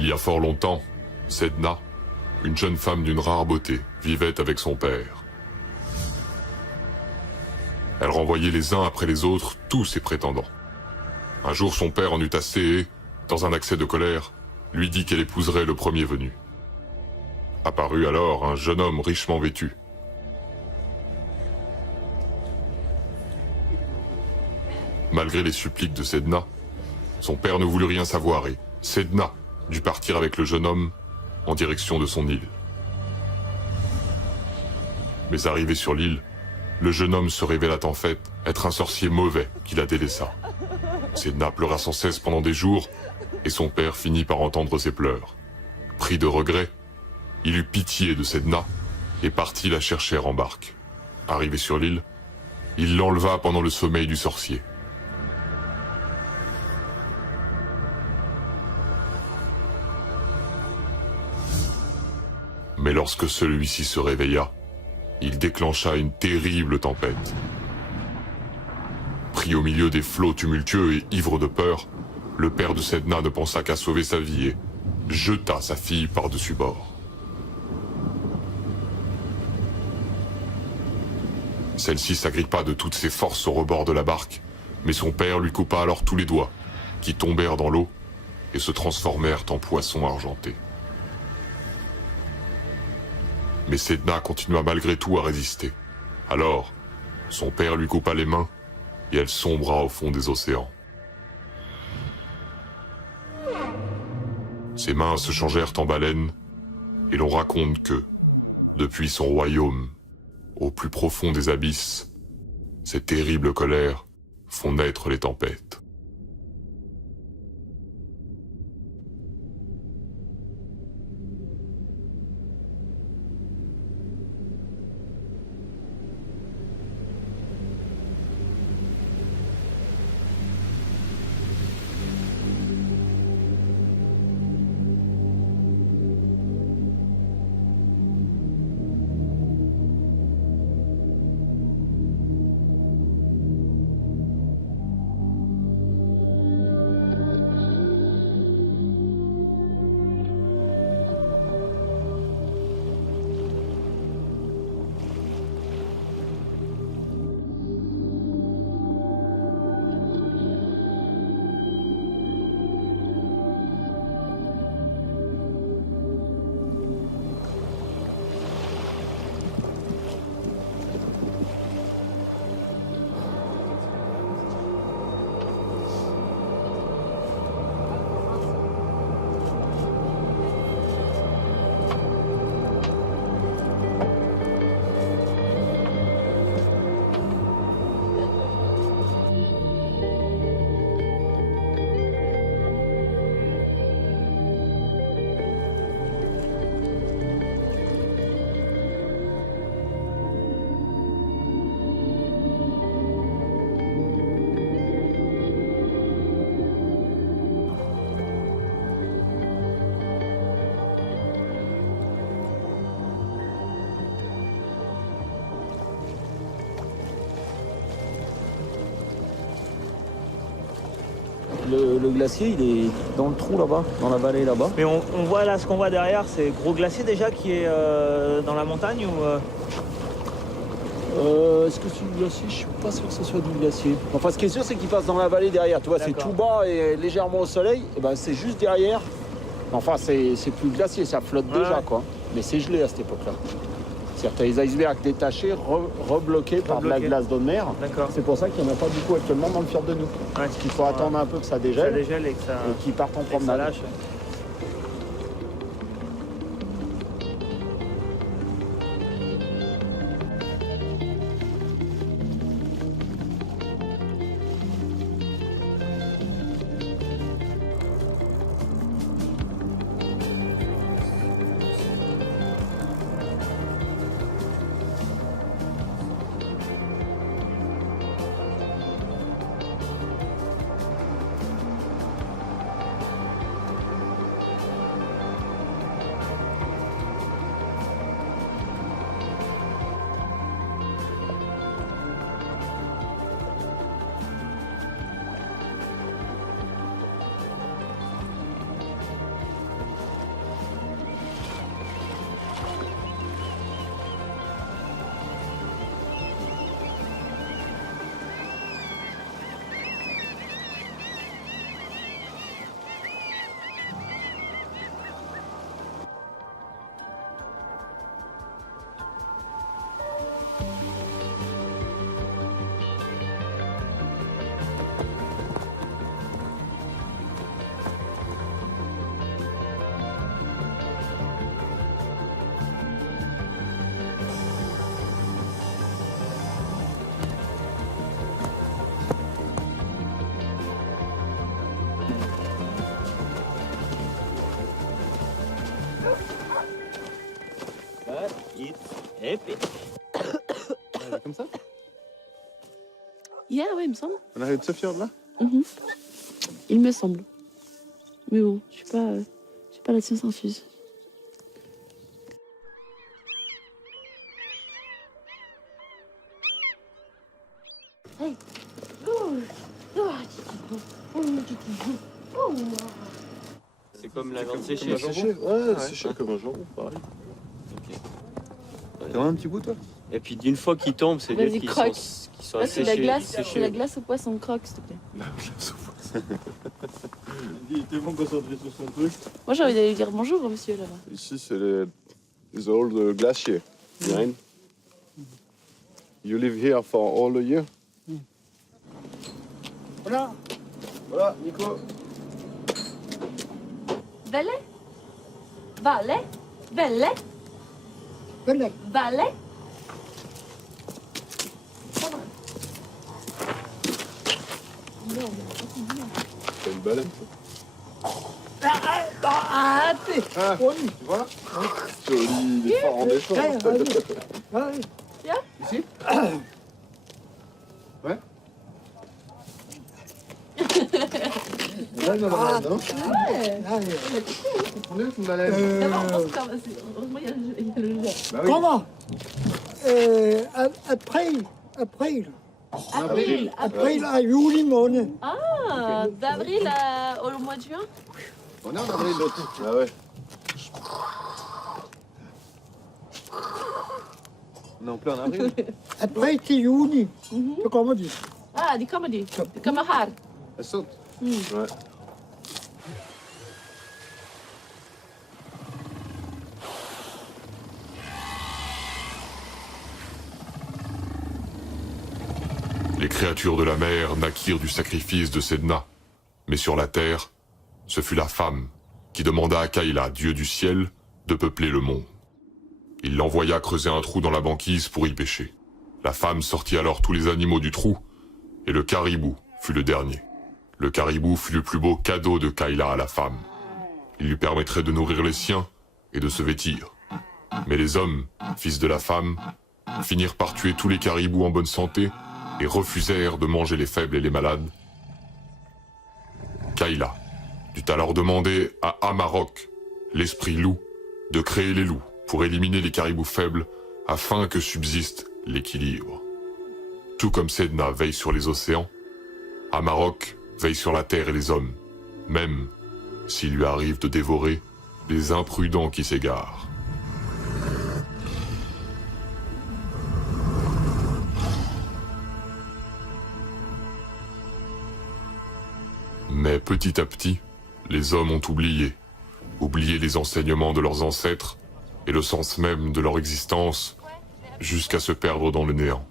Il y a fort longtemps, Sedna, une jeune femme d'une rare beauté, vivait avec son père. Elle renvoyait les uns après les autres tous ses prétendants. Un jour, son père en eut assez et, dans un accès de colère, lui dit qu'elle épouserait le premier venu. Apparut alors un jeune homme richement vêtu. Malgré les suppliques de Sedna, son père ne voulut rien savoir et Sedna dut partir avec le jeune homme en direction de son île. Mais arrivé sur l'île, le jeune homme se révéla en fait être un sorcier mauvais qui la délaissa. Sedna pleura sans cesse pendant des jours et son père finit par entendre ses pleurs. Pris de regret, il eut pitié de Sedna et partit la chercher en barque. Arrivé sur l'île, il l'enleva pendant le sommeil du sorcier. Mais lorsque celui-ci se réveilla, il déclencha une terrible tempête. Pris au milieu des flots tumultueux et ivre de peur, le père de Sedna ne pensa qu'à sauver sa vie et jeta sa fille par-dessus bord. Celle-ci s'agrippa de toutes ses forces au rebord de la barque, mais son père lui coupa alors tous les doigts, qui tombèrent dans l'eau et se transformèrent en poissons argentés. Mais Sedna continua malgré tout à résister. Alors, son père lui coupa les mains et elle sombra au fond des océans. Ses mains se changèrent en baleines et l'on raconte que, depuis son royaume, au plus profond des abysses, ces terribles colères font naître les tempêtes. Le glacier, il est dans le trou là-bas, dans la vallée là-bas. Mais on voit là, ce qu'on voit derrière, c'est gros glacier déjà qui est dans la montagne ou Est-ce que c'est du glacier? Je suis pas sûr que ce soit du glacier. Enfin, ce qui est sûr, c'est qu'il passe dans la vallée derrière. Tu vois, c'est tout bas et légèrement au soleil. Et ben, c'est juste derrière. Enfin, c'est plus glacier, ça flotte déjà, quoi. Mais c'est gelé à cette époque-là. C'est-à-dire que tu as les icebergs détachés, rebloqués par de la glace d'eau de mer. C'est pour ça qu'il n'y en a pas beaucoup actuellement dans le fjord de Nuuk. Ouais. Parce qu'il faut attendre un peu que ça dégèle. Ça dégèle et que ça... Et qu'ils partent en promenade. vite. Et puis... Comme ça? Yeah, ouais, il me semble. On arrive de ce fjord là? Il me semble. Mais bon, je suis pas la science infuse. Hey. C'est comme la viande séchée. Ouais, séché comme un jambon, pareil. T'en as un petit bout toi? Et puis d'une fois qu'ils tombent, c'est mieux Vas-y, qu'ils croque. soient Là, c'est la séchés. glace, séchés. c'est la glace au poisson, croque, s'il te plaît. La glace au poisson. Il était bon concentré sur son truc. Moi, j'ai envie d'aller dire bonjour au monsieur là-bas. Ici, c'est les old glaciers. Behind. You live here for all the year? Voilà. Voilà, Nico. Belle? Valet? Belle? Belle. Valet? C'est une baleine. Ah, Ah, tu vois? Joli, il est fort en défense. Ici? Ouais? Baleine, non? On est une baleine. Heureusement, il y a le jet. Bah oui. Comment April. April à juli måned. Ah, d'avril au mois de juin. On est en avril l'autre. Ah ouais. On est en plein avril. April til juni, så kommer de. Ah, de kommer de. De kommer her. Elle saute. Ouais. Les créatures de la mer naquirent du sacrifice de Sedna. Mais sur la terre, ce fut la femme qui demanda à Kayla, dieu du ciel, de peupler le monde. Il l'envoya creuser un trou dans la banquise pour y pêcher. La femme sortit alors tous les animaux du trou, et le caribou fut le dernier. Le caribou fut le plus beau cadeau de Kayla à la femme. Il lui permettrait de nourrir les siens et de se vêtir. Mais les hommes, fils de la femme, finirent par tuer tous les caribous en bonne santé et refusèrent de manger les faibles et les malades. Kayla dut alors demander à Amarok, l'esprit loup, de créer les loups pour éliminer les caribous faibles afin que subsiste l'équilibre. Tout comme Sedna veille sur les océans, Amarok veille sur la terre et les hommes, même s'il lui arrive de dévorer les imprudents qui s'égarent. Mais petit à petit, les hommes ont oublié les enseignements de leurs ancêtres et le sens même de leur existence, jusqu'à se perdre dans le néant.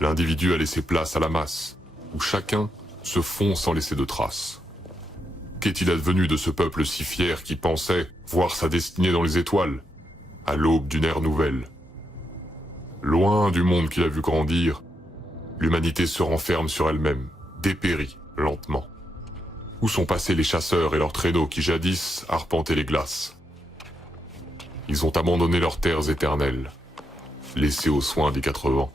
L'individu a laissé place à la masse, où chacun se fond sans laisser de traces. Qu'est-il advenu de ce peuple si fier qui pensait voir sa destinée dans les étoiles, à l'aube d'une ère nouvelle? Loin du monde qu'il a vu grandir, l'humanité se renferme sur elle-même, dépérit lentement. Où sont passés les chasseurs et leurs traîneaux qui jadis arpentaient les glaces? Ils ont abandonné leurs terres éternelles, laissées aux soins des quatre vents.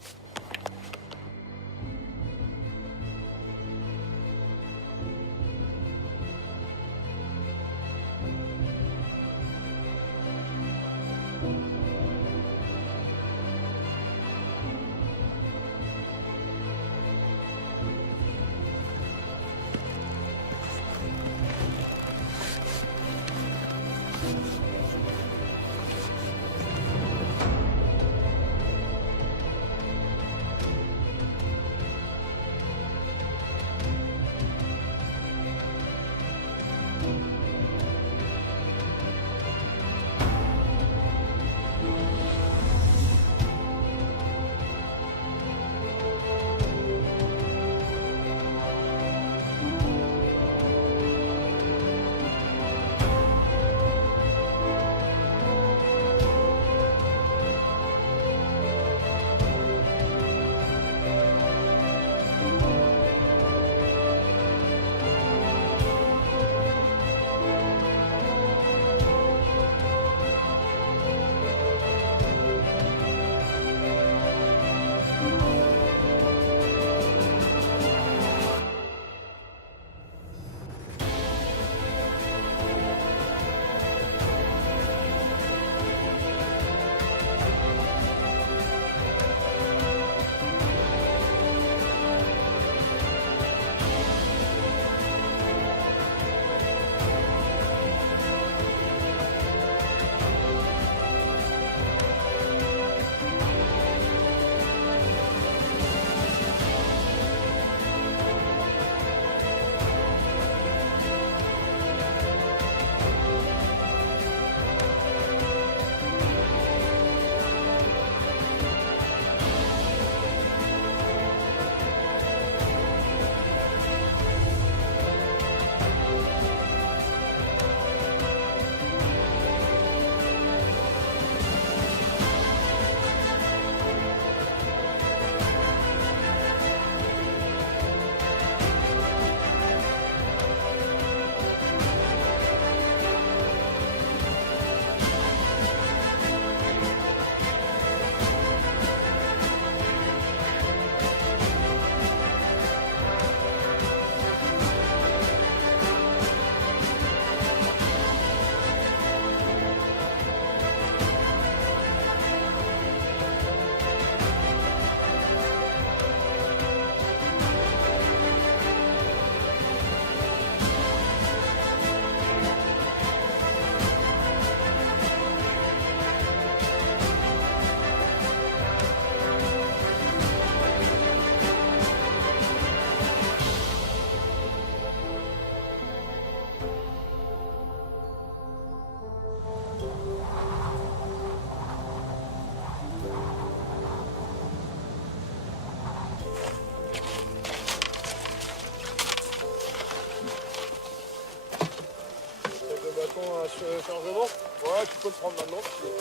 Ouais, tu peux le prendre maintenant si tu veux.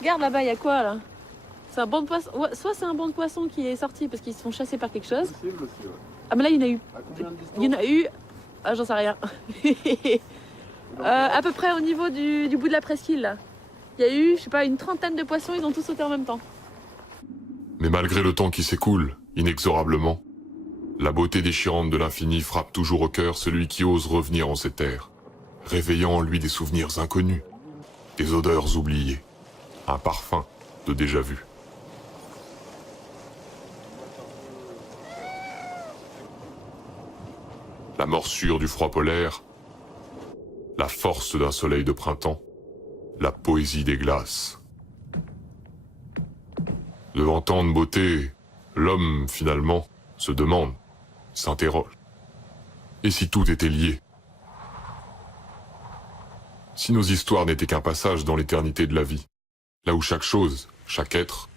Regarde là-bas, il y a quoi là? C'est un banc de poisson. Ouais, soit c'est un banc de poisson qui est sorti parce qu'ils se font chasser par quelque chose. Possible aussi, ouais. Ah, mais là, il y en a eu. À combien de distance? Il y en a eu. Ah, j'en sais rien. À peu près au niveau du bout de la presqu'île là. Il y a eu, je sais pas, une trentaine de poissons, ils ont tous sauté en même temps. Mais malgré le temps qui s'écoule, inexorablement, la beauté déchirante de l'infini frappe toujours au cœur celui qui ose revenir en ces terres, réveillant en lui des souvenirs inconnus, des odeurs oubliées, un parfum de déjà-vu. La morsure du froid polaire, la force d'un soleil de printemps, la poésie des glaces. Devant tant de beauté, l'homme, finalement, se demande, s'interroge. Et si tout était lié? Si nos histoires n'étaient qu'un passage dans l'éternité de la vie, là où chaque chose, chaque être,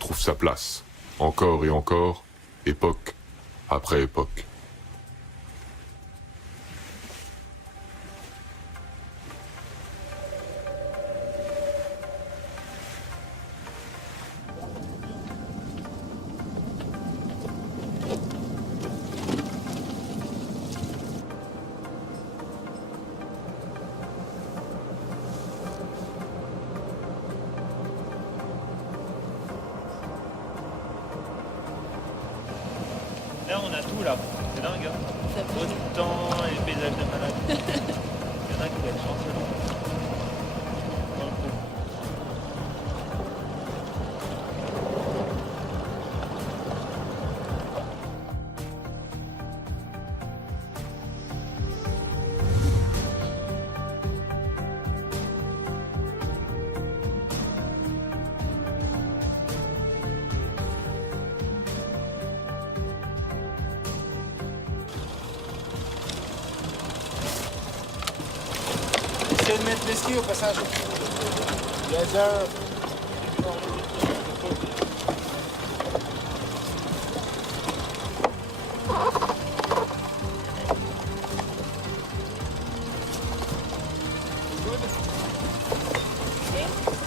trouve sa place, encore et encore, époque après époque. Là, on a tout là. C'est dingue. Hein. Beau temps et les paysages de malade. Il y en a qui doivent être chanceux. Dans le coup. Essayez de mettre les skis au passage. Laser.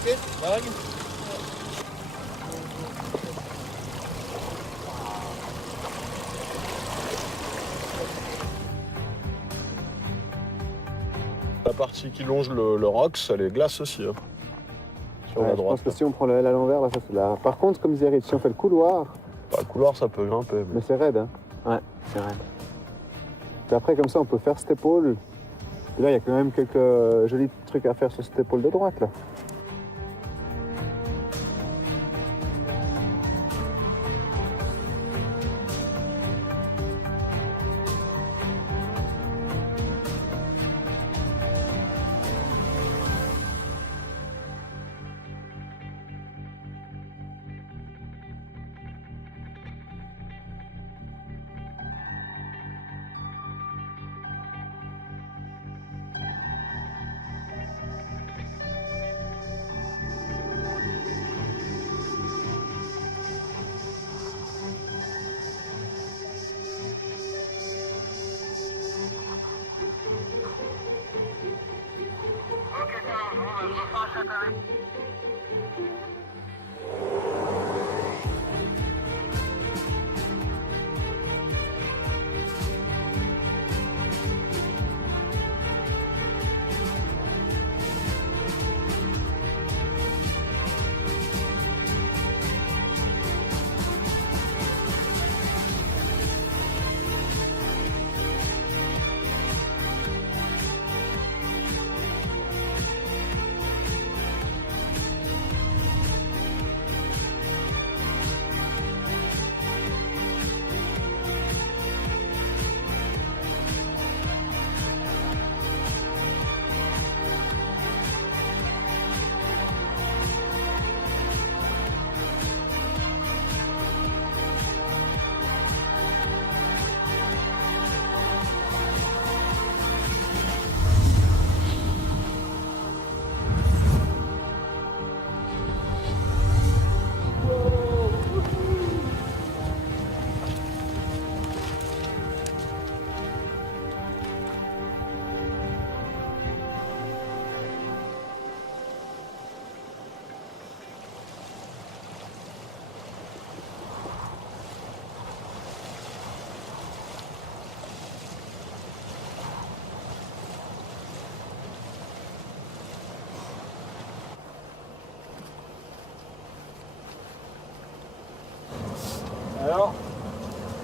Okay, bug. La partie qui longe le roc, ça les glace aussi. Hein. Sur la Je droite. pense que si on prend l'aile à l'envers, là, ça c'est là. Par contre, comme disait Rich, si on fait le couloir, Le couloir, ça peut grimper. mais c'est raide, hein. Ouais, c'est raide. Et après, comme ça, on peut faire cette épaule. Et là, il y a quand même quelques jolis trucs à faire sur cette épaule de droite, là.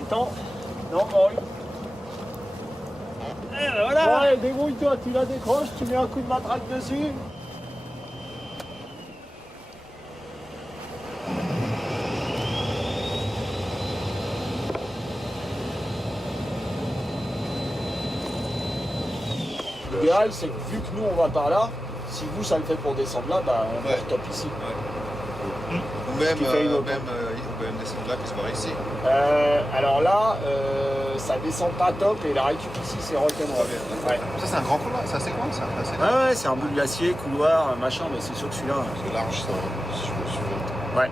temps. Non, Maurice. Voilà. Ouais, débrouille-toi, tu la décroches, tu mets un coup de matraque dessus. L'idéal, c'est que vu que nous on va par là, si vous ça le fait pour descendre là, bah on va top ici. Ou même, Tu fais une on autre. peut même descendre là puis se voir ici. Alors là, ça descend pas top et la récup ici c'est rock'n'roll. Ouais. Ça c'est un grand couloir, c'est assez grand ça. Assez Ouais, c'est un bout de glacier, couloir, machin, mais c'est sûr que celui-là. C'est large ça, si je me souviens. Ouais.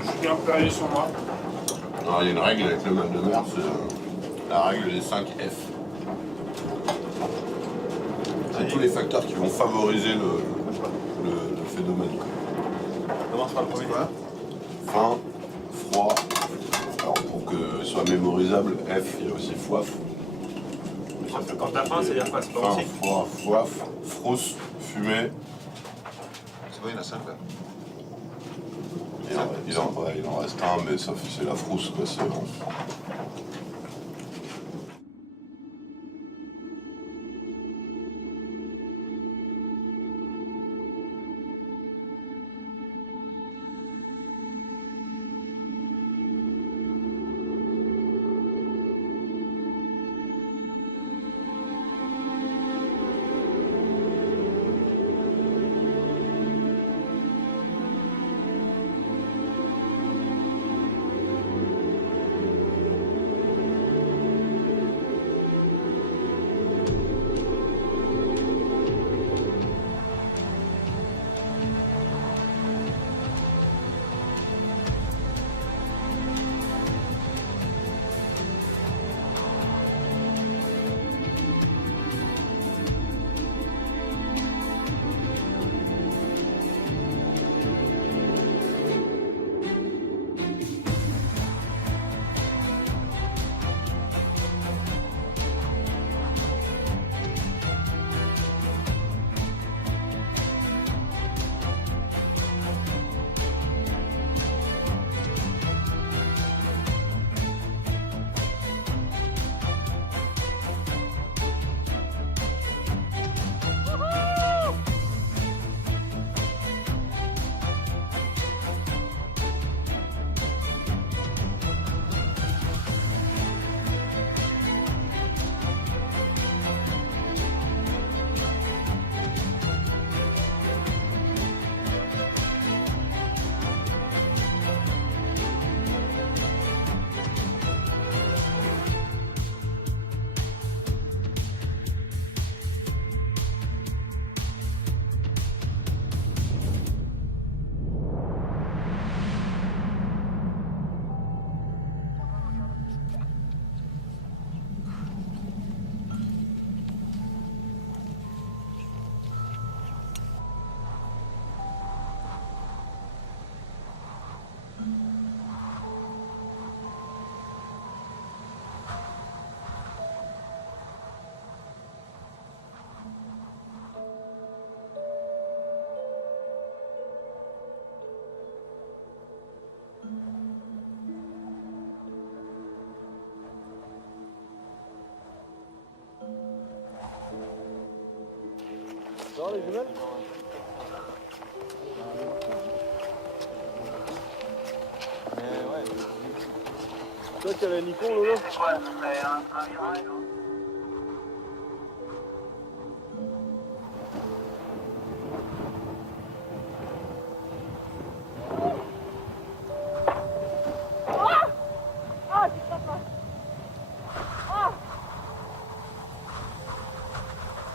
Je suis un peu allé sur moi. Alors, il y a une règle avec le mal de mer, c'est la règle des 5 F. C'est tous les facteurs qui vont favoriser le phénomène. Commence par le premier. Faim, froid. Alors pour que ce soit mémorisable, F, il y a aussi foif. Mais ça fait Quand t'as faim, c'est-à-dire quoi? C'est pas faim, aussi? froid, foif, frousse, fumée. C'est vrai, il y en a 5 là. Il en reste un, mais ça c'est la frousse quoi. Ça va les jumelles? Toi qui as la Nikon, Lolo?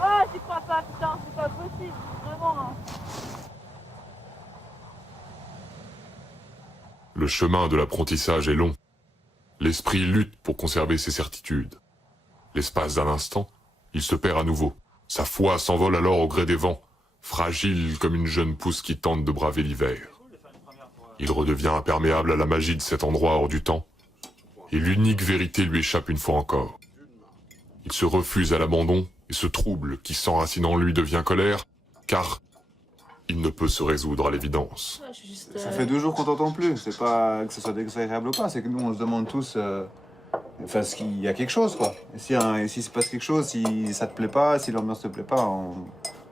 Ah, j'y crois pas, putain, c'est pas possible, vraiment. Hein. Le chemin de l'apprentissage est long. L'esprit lutte pour conserver ses certitudes. L'espace d'un instant, il se perd à nouveau. Sa foi s'envole alors au gré des vents, fragile comme une jeune pousse qui tente de braver l'hiver. Il redevient imperméable à la magie de cet endroit hors du temps, et l'unique vérité lui échappe une fois encore. il se refuse à l'abandon et ce trouble qui s'enracine en lui devient colère, car il ne peut se résoudre à l'évidence. Ouais, je suis juste, Ça fait 2 jours qu'on t'entend plus. C'est pas que ce soit désagréable ou pas, c'est que nous on se demande tous. Enfin, il y a quelque chose quoi. Et si se passe quelque chose, si ça te plaît pas, si l'ambiance te plaît pas, on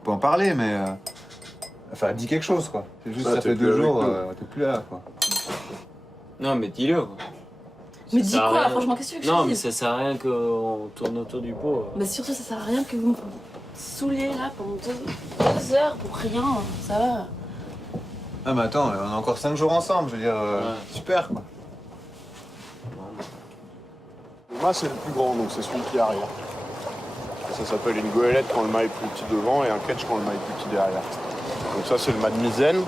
peut en parler, mais. Enfin, dis quelque chose quoi. C'est juste Ah, ça t'es fait plus 2 avec jours, nous. t'es plus là quoi. Non, mais dis-le, quoi. Mais Ça dis sert à quoi, rien. franchement, qu'est-ce que tu veux que Non, je mais dise? ça sert à rien qu'on tourne autour du pot. Bah surtout, ça sert à rien que vous me saouliez là pendant 2 heures pour rien, ça va. Ah, mais attends, on a encore 5 jours ensemble, je veux dire, super quoi. Moi, c'est le plus grand, donc c'est celui qui est arrière. Ça s'appelle une goélette quand le mât est plus petit devant et un catch quand le mât est plus petit derrière. Donc ça, c'est le mât de misaine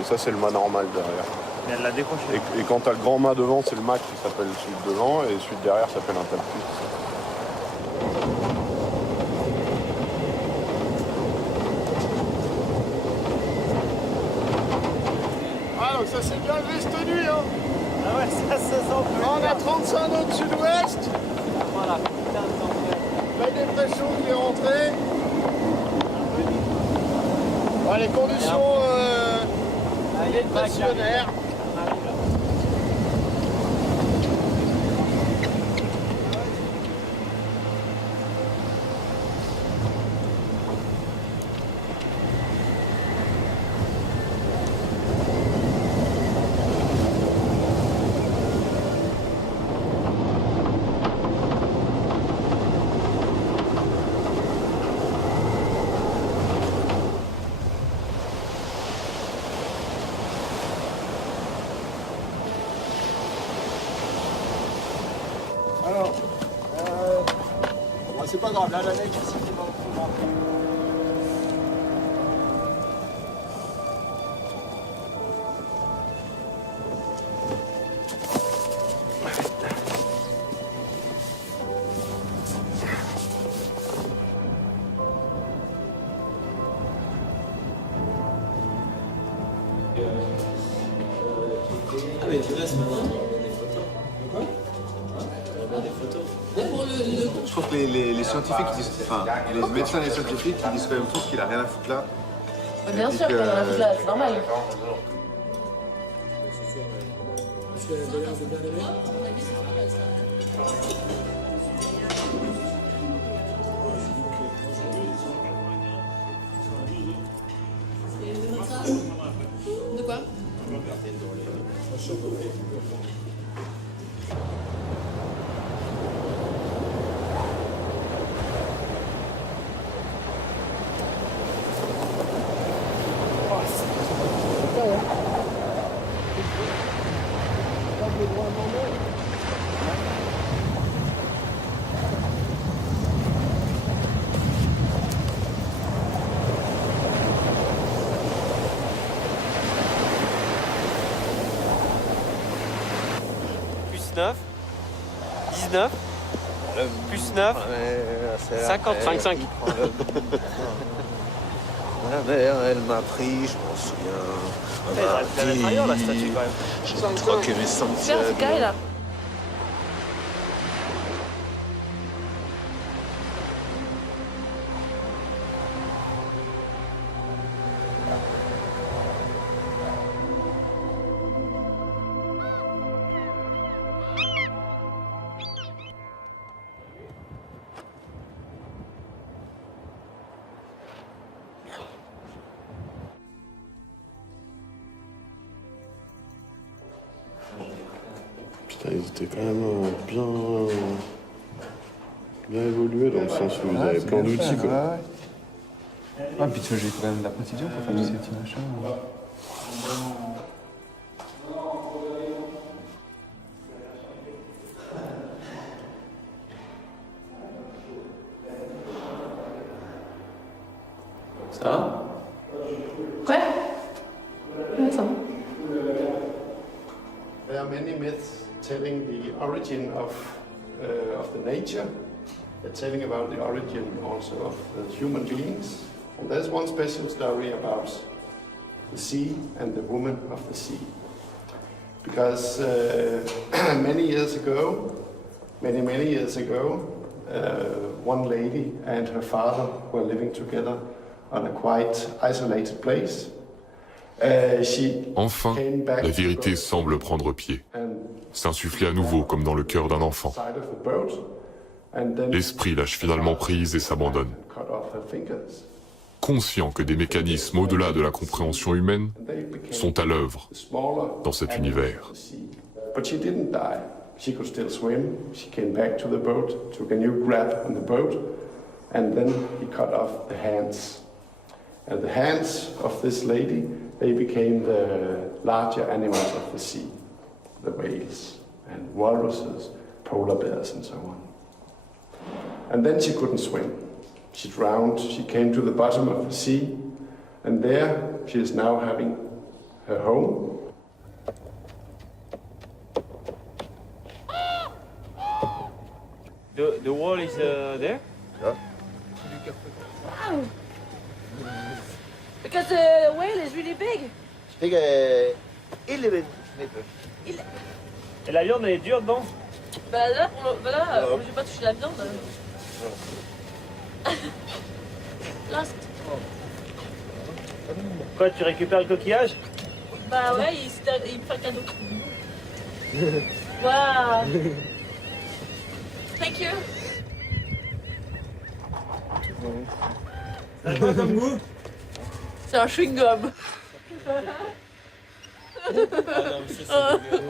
et ça, c'est le mât normal derrière. Mais elle l'a décroché. Et quand t'as le grand mât devant, c'est le mât qui s'appelle celui de devant et celui de derrière s'appelle un tapis. Ah, donc ça c'est bien levé cette nuit, hein. Ah ouais, ça se sent plus. On a 35 nœuds de sud-ouest. Voilà, putain de tempête. La dépression qui est rentrée. Ah, les conditions dépressionnaires. Alors, c'est pas grave, là la neige ici qui va au fond. Ah, mais tu restes maintenant. Des photos. Quoi? Des photos. Je trouve que les scientifiques, ils disent, enfin, les médecins et les scientifiques, ils disent quand même tous qu'il a rien à foutre là. Bien sûr qu'elle a fait là, c'est normal. De quoi? Plus 9, 19, plus 9, 50, 5. Ma mère, elle m'a pris, je m'en souviens. Elle va la mettre ailleurs, la statue, quand même. Je crois qu'elle est sentie. Faire ce carré là. Putain, ils étaient quand même bien évolués dans le sens où ils avaient plein d'outils quoi. Ah, puis tu vois, j'ai quand même de la précision pour faire tous ces petits machins. Ça va? Ouais. Ouais, ça va. There are many myths telling the origin of the nature. They're telling about the origin also of the human beings. And there's one special story about the sea and the woman of the sea. Because many years ago, one lady and her father were living together on a quite isolated place. Enfin, la vérité semble prendre pied, s'insuffler à nouveau comme dans le cœur d'un enfant. L'esprit lâche finalement prise et s'abandonne. Conscient que des mécanismes au-delà de la compréhension humaine sont à l'œuvre dans cet univers. But she didn't die. She could still swim. She came back to the boat, took a new grab on the boat, and then he cut off the hands. And the hands of this lady, they became the larger animals of the sea, the whales and walruses, polar bears and so on. And then she couldn't swim. She drowned, she came to the bottom of the sea, and there she is now having her home. The wall is there? Wow. Because the whale is really big. Big 11 meters. Et la viande elle est dure dedans? Bah là, moi j'ai pas touché la viande. Lost. Quoi, tu récupères le coquillage? Bah ouais, il me fait un cadeau. Waouh. Thank you. C'est quoi comme goût? C'est un chewing-gum. Ah non, mais ça, c'est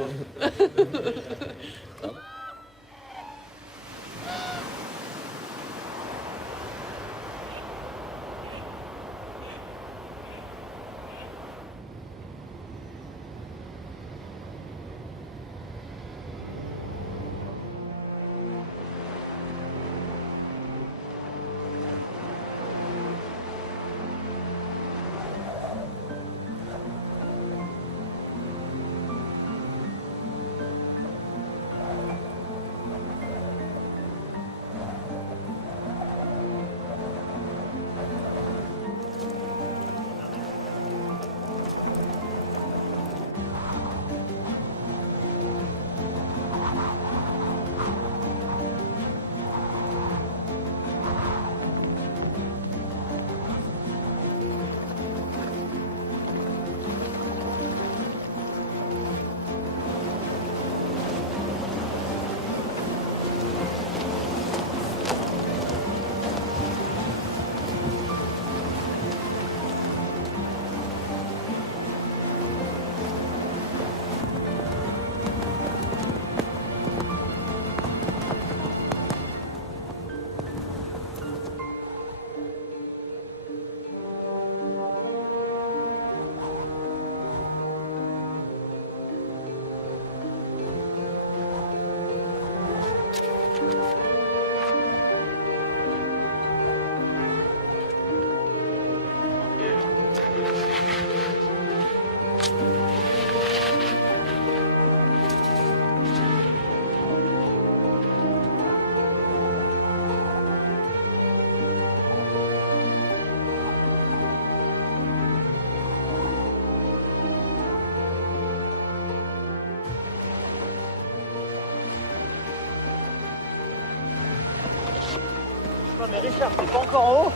Non mais Richard, t'es pas encore en haut?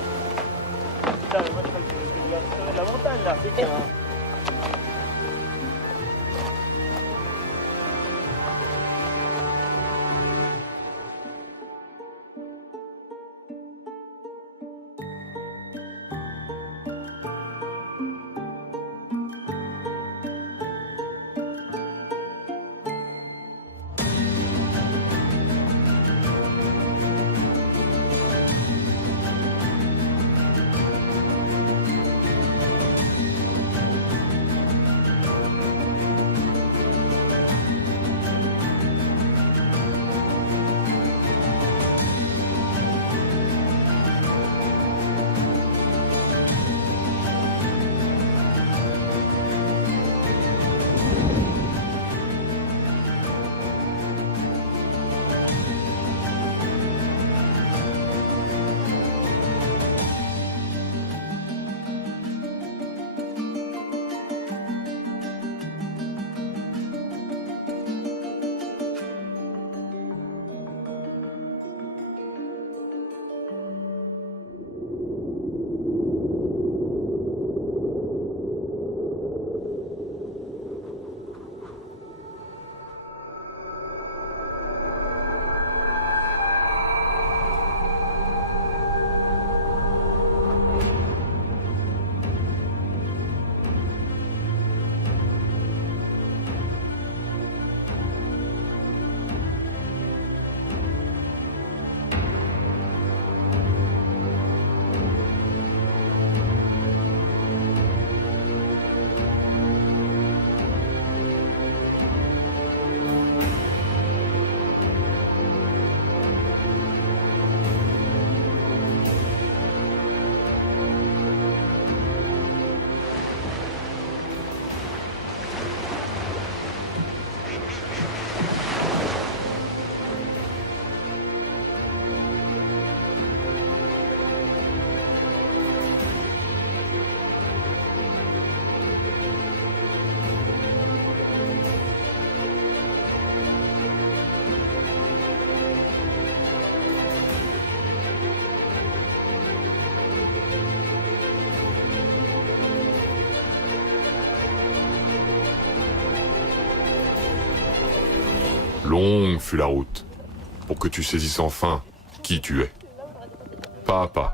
Putain, mais moi je crois que je viens de la montagne là, c'est clair. Longue fut la route, pour que tu saisisses enfin qui tu es. Pas à pas,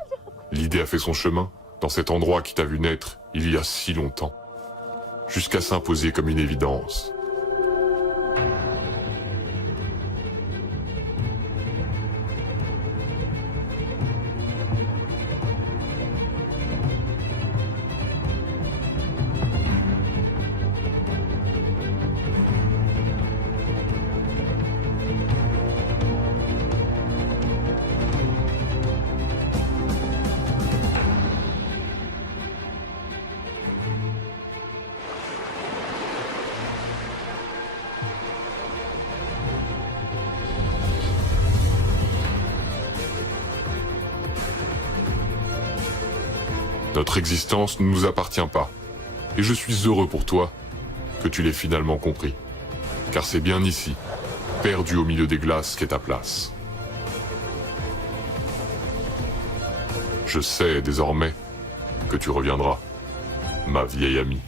l'idée a fait son chemin dans cet endroit qui t'a vu naître il y a si longtemps, jusqu'à s'imposer comme une évidence. Notre existence ne nous appartient pas, et je suis heureux pour toi que tu l'aies finalement compris, car c'est bien ici, perdu au milieu des glaces, qu'est ta place. Je sais désormais que tu reviendras, ma vieille amie.